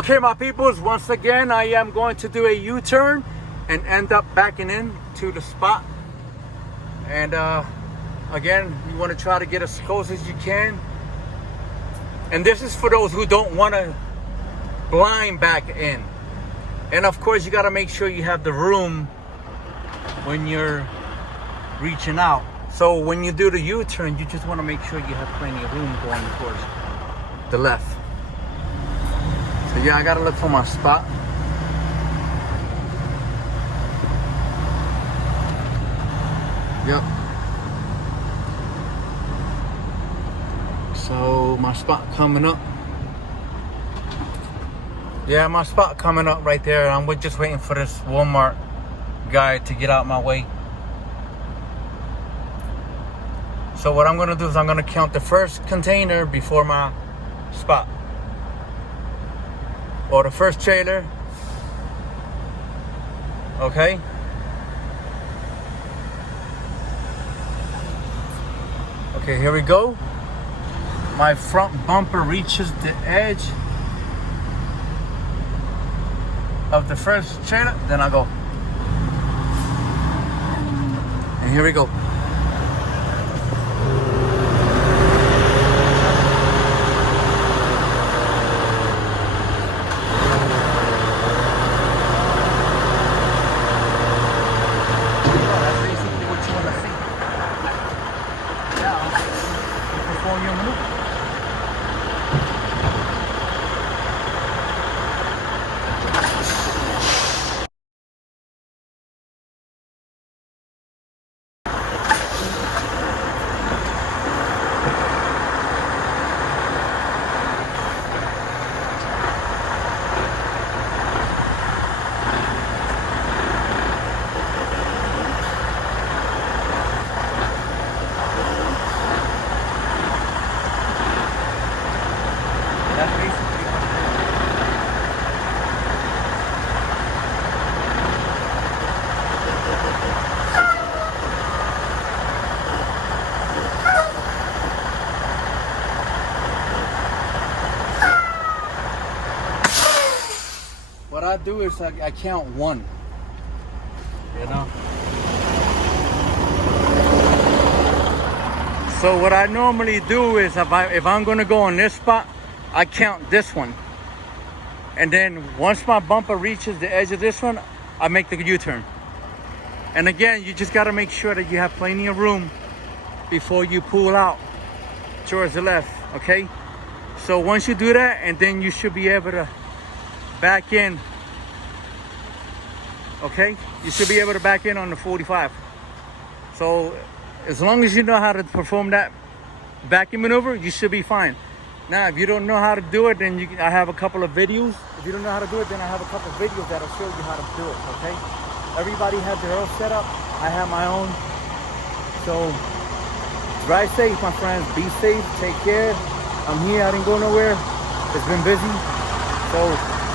Okay, my peoples, once again, I am going to do a U-turn and end up backing in to the spot. And again, you want to try to get as close as you can. And this is for those who don't want to blind back in. And of course, you got to make sure you have the room when you're reaching out. So when you do the U-turn, you just want to make sure you have plenty of room going towards the left. So yeah, I got to look for my spot. Yep. So my spot coming up. Yeah, my spot coming up right there. I'm just waiting for this Walmart guy to get out my way. So what I'm gonna do is I'm gonna count the first container before my spot. Or the first trailer. Okay. Okay, here we go. My front bumper reaches the edge of the first trailer, then I go. And here we go. That's basically what you want to see. Now, you perform your maneuver. That's basically what I do is I count one, you know. So what I normally do is if I'm gonna go on this spot, I count this one. And then once my bumper reaches the edge of this one, I make the U-turn. And again, you just gotta make sure that you have plenty of room before you pull out towards the left, okay? So once you do that, and then you should be able to back in, okay? You should be able to back in on the 45. So as long as you know how to perform that backing maneuver, you should be fine. Now, if you don't know how to do it, then I have a couple of videos. If you don't know how to do it, then I have a couple of videos that'll show you how to do it, okay? Everybody has their own setup. I have my own. So drive safe, my friends. Be safe. Take care. I'm here. I didn't go nowhere. It's been busy. So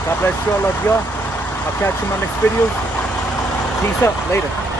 God bless you all. Love y'all. I'll catch you in my next videos. Peace up. Later.